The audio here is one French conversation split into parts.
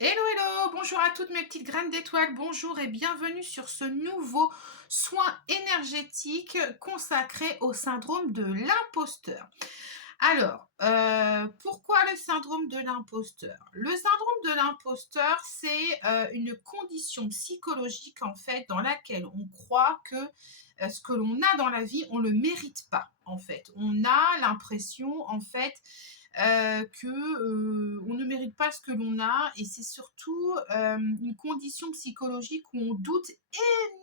Hello, hello, bonjour à toutes mes petites graines d'étoiles, bonjour et bienvenue sur ce nouveau soin énergétique consacré au syndrome de l'imposteur. Alors, pourquoi le syndrome de l'imposteur? Le syndrome de l'imposteur, c'est, une condition psychologique, en fait, dans laquelle on croit que, ce que l'on a dans la vie, on le mérite pas, en fait. On a l'impression, en fait, que, on ne mérite pas ce que l'on a et c'est surtout, une condition psychologique où on doute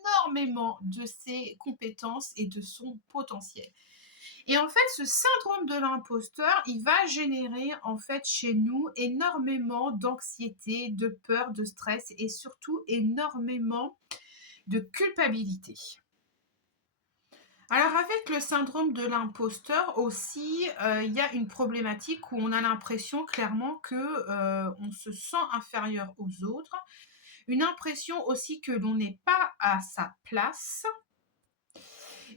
énormément de ses compétences et de son potentiel. Et en fait, ce syndrome de l'imposteur, il va générer en fait chez nous énormément d'anxiété, de peur, de stress et surtout énormément de culpabilité. Alors avec le syndrome de l'imposteur aussi, il y a une problématique où on a l'impression clairement que, on se sent inférieur aux autres. Une impression aussi que l'on n'est pas à sa place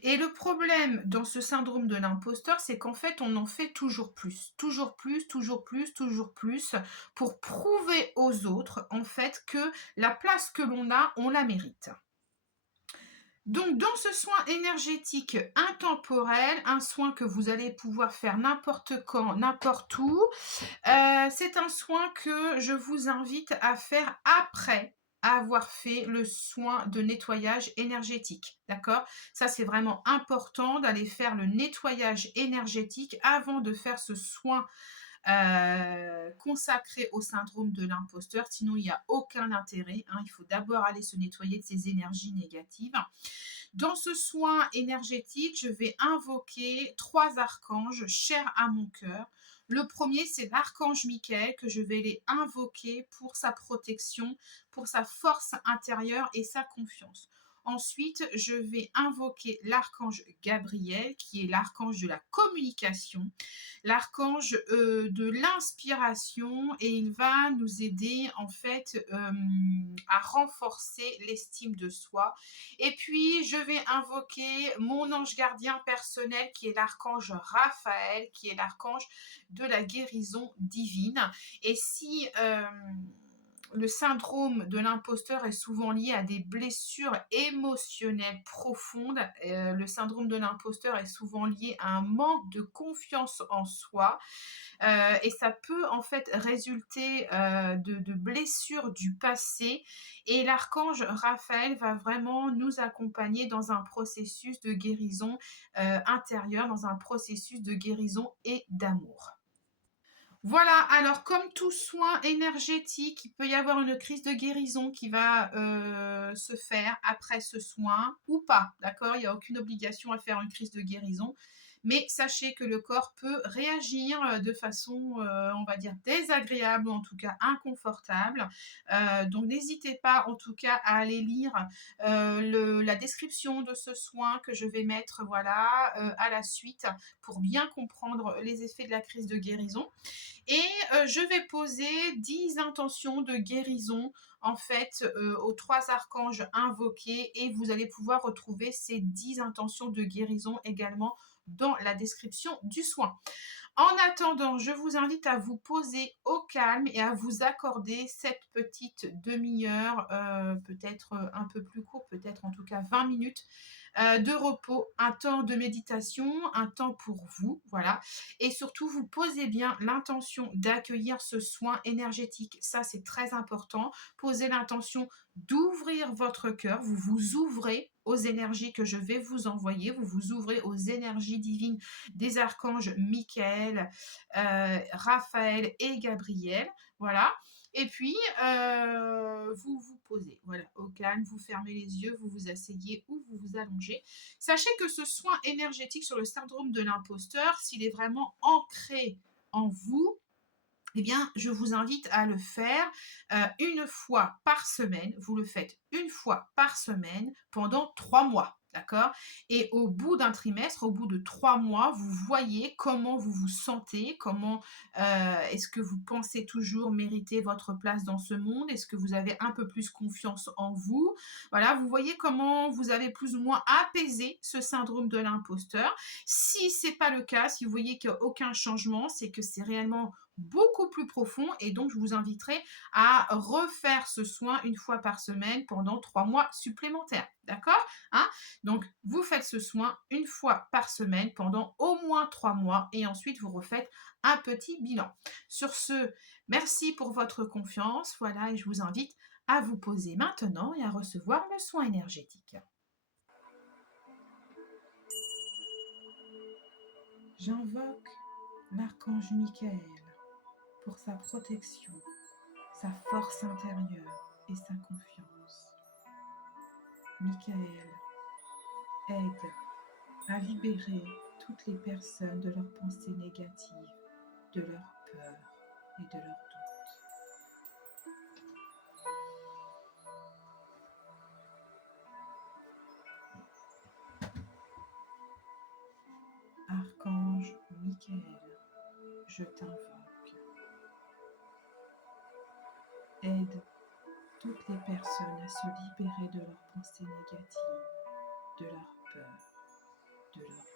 et le problème dans ce syndrome de l'imposteur, c'est qu'en fait, on en fait toujours plus. Toujours plus, toujours plus, toujours plus pour prouver aux autres, en fait, que la place que l'on a, on la mérite. Donc, dans ce soin énergétique intemporel, un soin que vous allez pouvoir faire n'importe quand, n'importe où, c'est un soin que je vous invite à faire après avoir fait le soin de nettoyage énergétique, d'accord? Ça, c'est vraiment important d'aller faire le nettoyage énergétique avant de faire ce soin consacré au syndrome de l'imposteur, sinon il n'y a aucun intérêt, hein. Il faut d'abord aller se nettoyer de ces énergies négatives. Dans ce soin énergétique, je vais invoquer 3 archanges chers à mon cœur. Le premier, c'est l'archange Michael que je vais les invoquer pour sa protection, pour sa force intérieure et sa confiance. Ensuite, je vais invoquer l'archange Gabriel, qui est l'archange de la communication, l'archange de l'inspiration, et il va nous aider en fait à renforcer l'estime de soi. Et puis, je vais invoquer mon ange gardien personnel qui est l'archange Raphaël, qui est l'archange de la guérison divine. Et si le syndrome de l'imposteur est souvent lié à des blessures émotionnelles profondes. Le syndrome de l'imposteur est souvent lié à un manque de confiance en soi. Et ça peut en fait résulter de blessures du passé. Et l'archange Raphaël va vraiment nous accompagner dans un processus de guérison intérieure, dans un processus de guérison et d'amour. Voilà, alors comme tout soin énergétique, il peut y avoir une crise de guérison qui va se faire après ce soin ou pas, d'accord? Il n'y a aucune obligation à faire une crise de guérison, mais sachez que le corps peut réagir de façon, on va dire, désagréable ou en tout cas inconfortable. Donc n'hésitez pas en tout cas à aller lire la description de ce soin que je vais mettre voilà, à la suite pour bien comprendre les effets de la crise de guérison. Et je vais poser 10 intentions de guérison, en fait, aux 3 archanges invoqués et vous allez pouvoir retrouver ces 10 intentions de guérison également dans la description du soin. En attendant, je vous invite à vous poser au calme et à vous accorder cette petite demi-heure, peut-être, un peu plus court, peut-être en tout cas 20 minutes, de repos, un temps de méditation, un temps pour vous, voilà. Et surtout, vous posez bien l'intention d'accueillir ce soin énergétique. Ça, c'est très important. Posez l'intention d'ouvrir votre cœur. Vous vous ouvrez aux énergies que je vais vous envoyer. Vous vous ouvrez aux énergies divines des archanges Michael, Raphaël et Gabriel. Voilà. Et puis, vous vous posez, voilà, au calme, vous fermez les yeux, vous vous asseyez ou vous vous allongez. Sachez que ce soin énergétique sur le syndrome de l'imposteur, s'il est vraiment ancré en vous, eh bien, je vous invite à le faire une fois par semaine. Vous le faites une fois par semaine pendant 3 mois. D'accord? Et au bout d'un trimestre, au bout de 3 mois, vous voyez comment vous vous sentez, comment est-ce que vous pensez toujours mériter votre place dans ce monde, est-ce que vous avez un peu plus confiance en vous. Voilà, vous voyez comment vous avez plus ou moins apaisé ce syndrome de l'imposteur. Si ce n'est pas le cas, si vous voyez qu'il n'y a aucun changement, c'est que c'est réellement beaucoup plus profond et donc je vous inviterai à refaire ce soin une fois par semaine pendant 3 mois supplémentaires. D'accord? Hein? Donc, vous faites ce soin une fois par semaine pendant au moins 3 mois et ensuite vous refaites un petit bilan. Sur ce, merci pour votre confiance. Voilà, et je vous invite à vous poser maintenant et à recevoir le soin énergétique. J'invoque l'archange Michael pour sa protection, sa force intérieure et sa confiance. Michael aide à libérer toutes les personnes de leurs pensées négatives, de leurs peurs et de leurs doutes. Archange Michael, je t'invoque. Aide toutes les personnes à se libérer de leurs pensées négatives, de leurs peurs, de leurs doutes.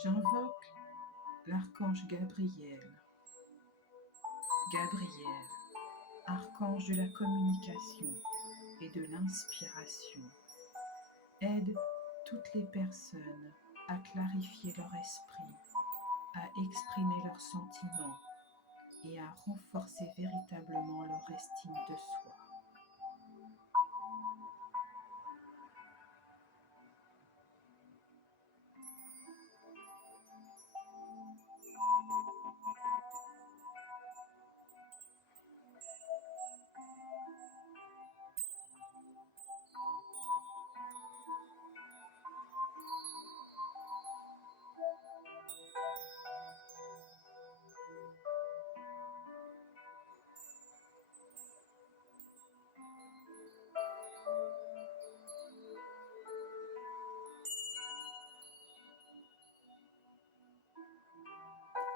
J'invoque l'archange Gabriel. Gabriel, archange de la communication et de l'inspiration, aide toutes les personnes à clarifier leur esprit, à exprimer leurs sentiments et à renforcer véritablement leur estime de soi.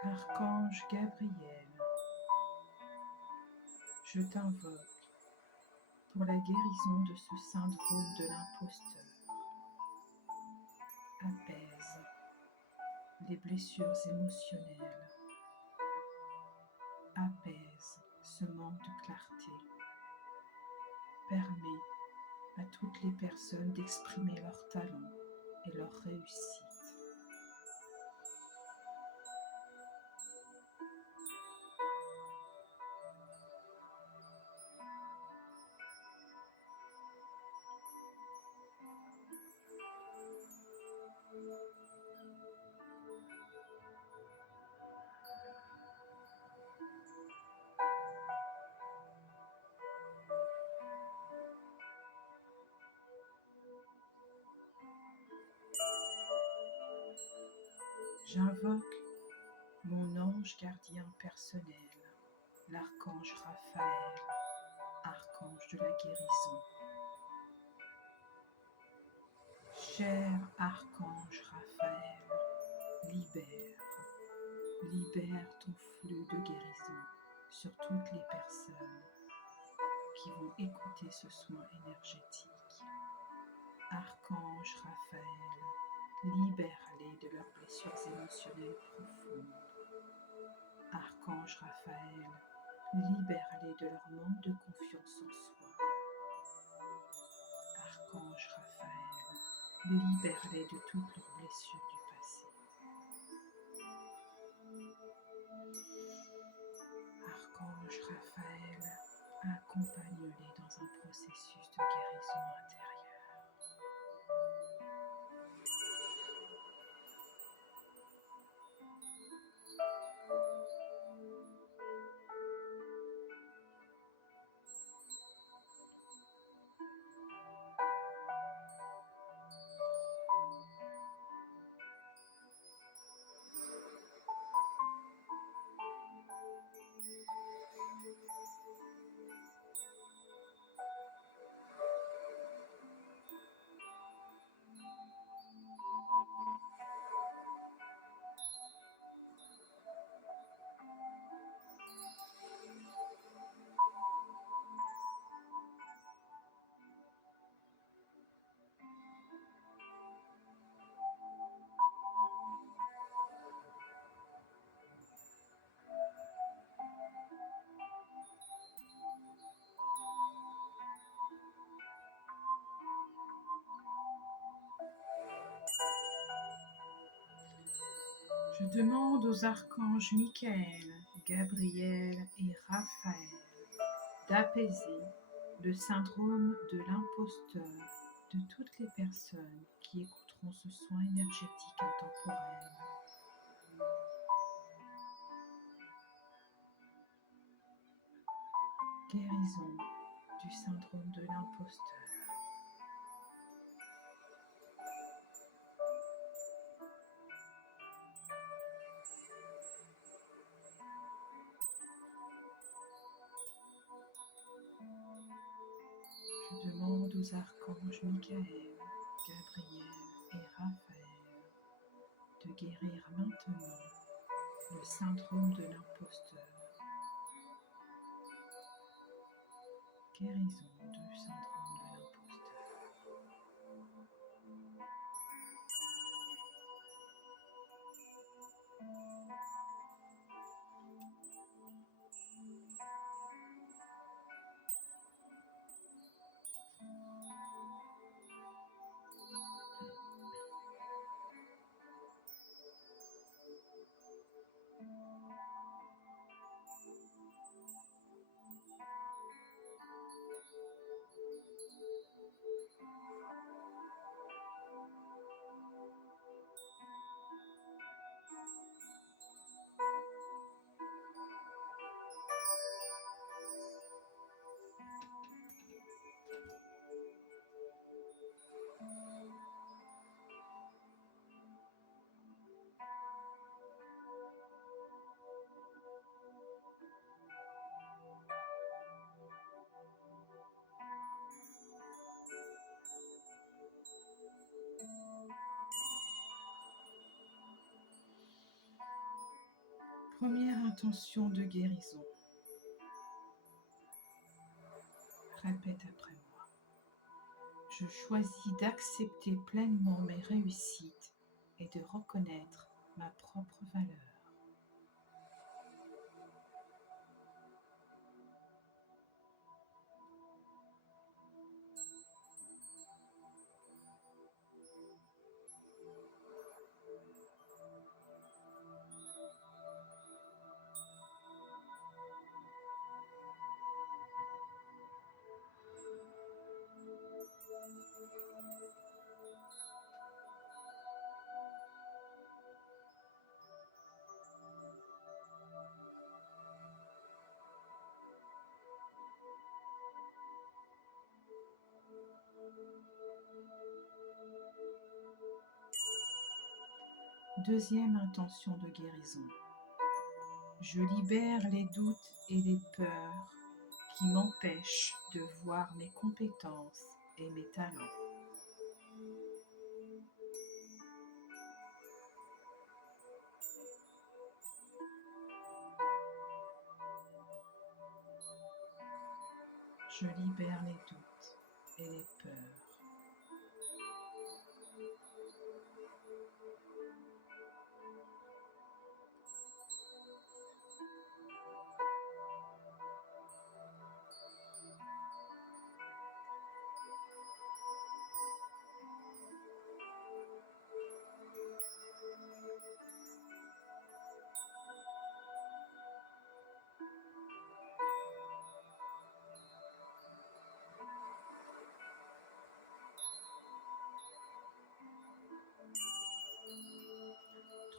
Archange Gabriel, je t'invoque pour la guérison de ce syndrome de l'imposteur. Apaise les blessures émotionnelles. Apaise ce manque de clarté. Permet à toutes les personnes d'exprimer leurs talents et leurs réussites. J'invoque mon ange gardien personnel, l'archange Raphaël, archange de la guérison. Cher archange Raphaël, libère ton flux de guérison sur toutes les personnes qui vont écouter ce soin énergétique. Archange Raphaël, libère-les de leurs blessures émotionnelles profondes. Archange Raphaël, libère-les de leur manque de confiance en soi. Archange Raphaël, libère-les de toutes leurs blessures du passé. Archange Raphaël, accompagne-les dans un processus de guérison intérieure. Je demande aux archanges Michael, Gabriel et Raphaël d'apaiser le syndrome de l'imposteur de toutes les personnes qui écouteront ce soin énergétique intemporel. Guérison du syndrome de l'imposteur. Je demande aux archanges Michael, Gabriel et Raphaël de guérir maintenant le syndrome de l'imposteur. Guérison du syndrome de l'imposteur. Première intention de guérison. Répète après moi. Je choisis d'accepter pleinement mes réussites et de reconnaître ma propre valeur. Deuxième intention de guérison. Je libère les doutes et les peurs qui m'empêchent de voir mes compétences et mes talents. Je libère les doutes et les peurs.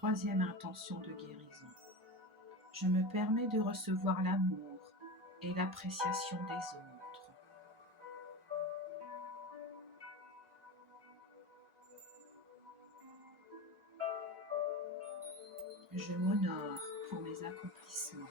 Troisième intention de guérison. Je me permets de recevoir l'amour et l'appréciation des autres. Je m'honore pour mes accomplissements.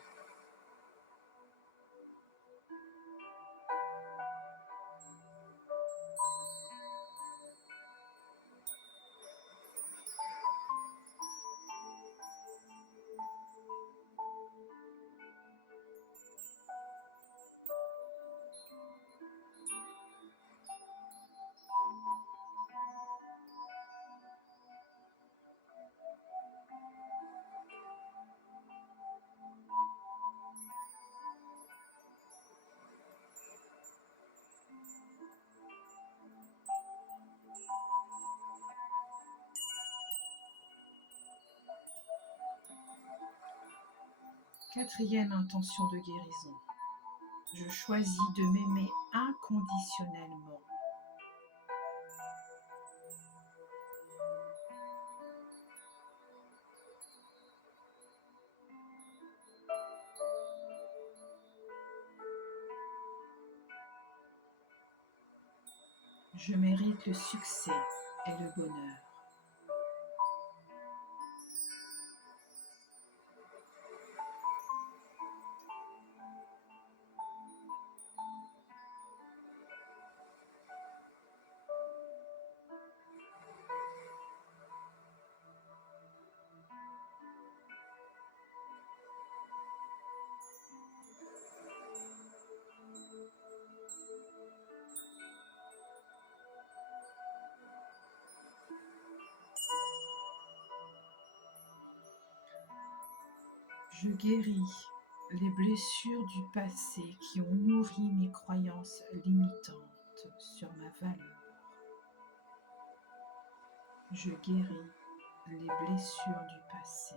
Quatrième intention de guérison. Je choisis de m'aimer inconditionnellement. Je mérite le succès et le bonheur. Je guéris les blessures du passé qui ont nourri mes croyances limitantes sur ma valeur. Je guéris les blessures du passé.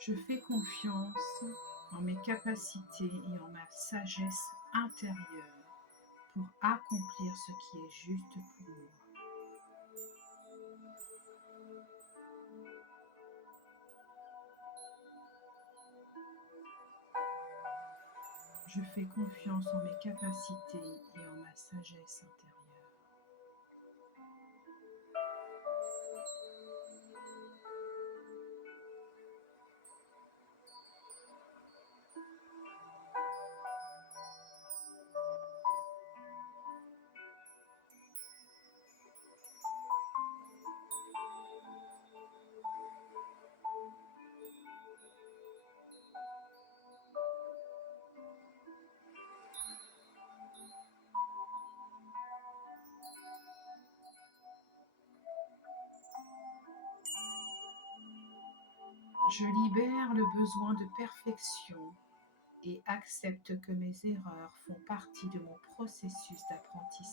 Je fais confiance en mes capacités et en ma sagesse intérieure pour accomplir ce qui est juste pour moi. Je fais confiance en mes capacités et en ma sagesse intérieure. Je libère le besoin de perfection et accepte que mes erreurs font partie de mon processus d'apprentissage.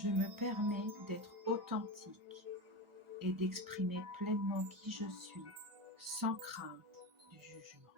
Je me permets d'être authentique et d'exprimer pleinement qui je suis, sans crainte du jugement.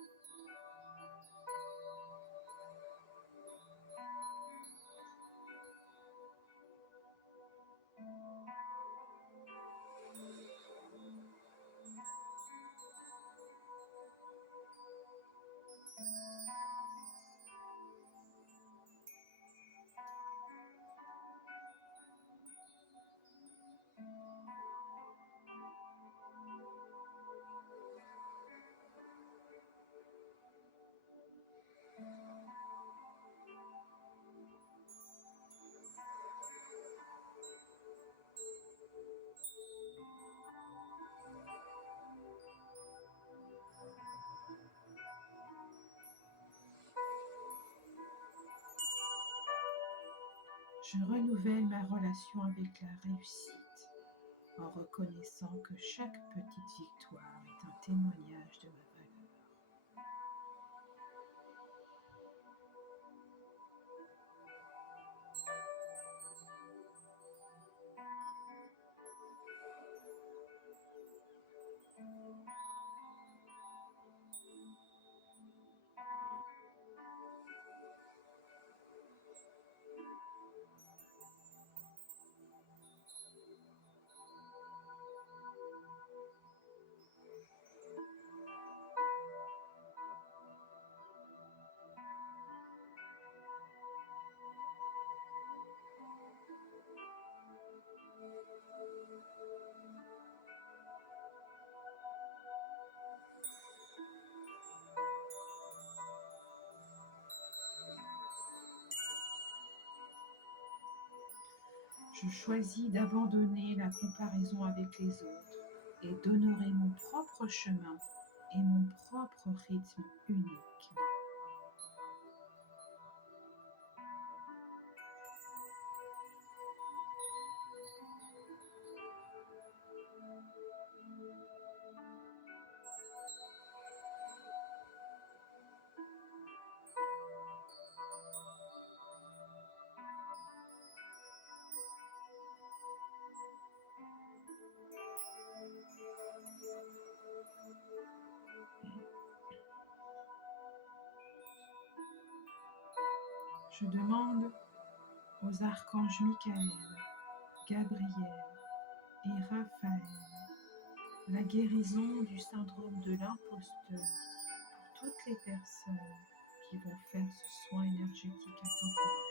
Je renouvelle ma relation avec la réussite en reconnaissant que chaque petite victoire est un témoignage de ma valeur. Je choisis d'abandonner la comparaison avec les autres et d'honorer mon propre chemin et mon propre rythme unique. Je demande aux archanges Michael, Gabriel et Raphaël la guérison du syndrome de l'imposteur pour toutes les personnes qui vont faire ce soin énergétique intemporel.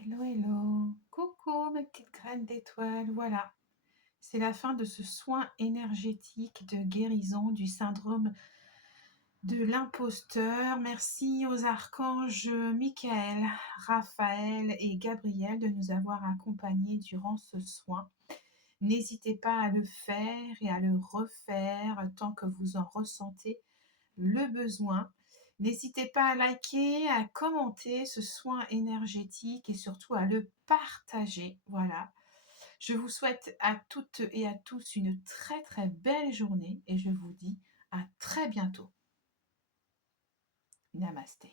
Hello, hello. Coucou, mes petites graines d'étoiles. Voilà, c'est la fin de ce soin énergétique de guérison du syndrome de l'imposteur. Merci aux archanges Michael, Raphaël et Gabriel de nous avoir accompagnés durant ce soin. N'hésitez pas à le faire et à le refaire tant que vous en ressentez le besoin. N'hésitez pas à liker, à commenter ce soin énergétique et surtout à le partager. Voilà. Je vous souhaite à toutes et à tous une très très belle journée et je vous dis à très bientôt. Namasté.